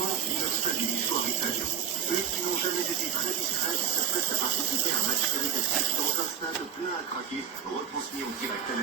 Cependant, ils saluent l'histoire italienne. Eux qui n'ont jamais été très discrets s'apprêtent à participer à un match qualitatif dans un stade plein à craquer, retransmis en direct à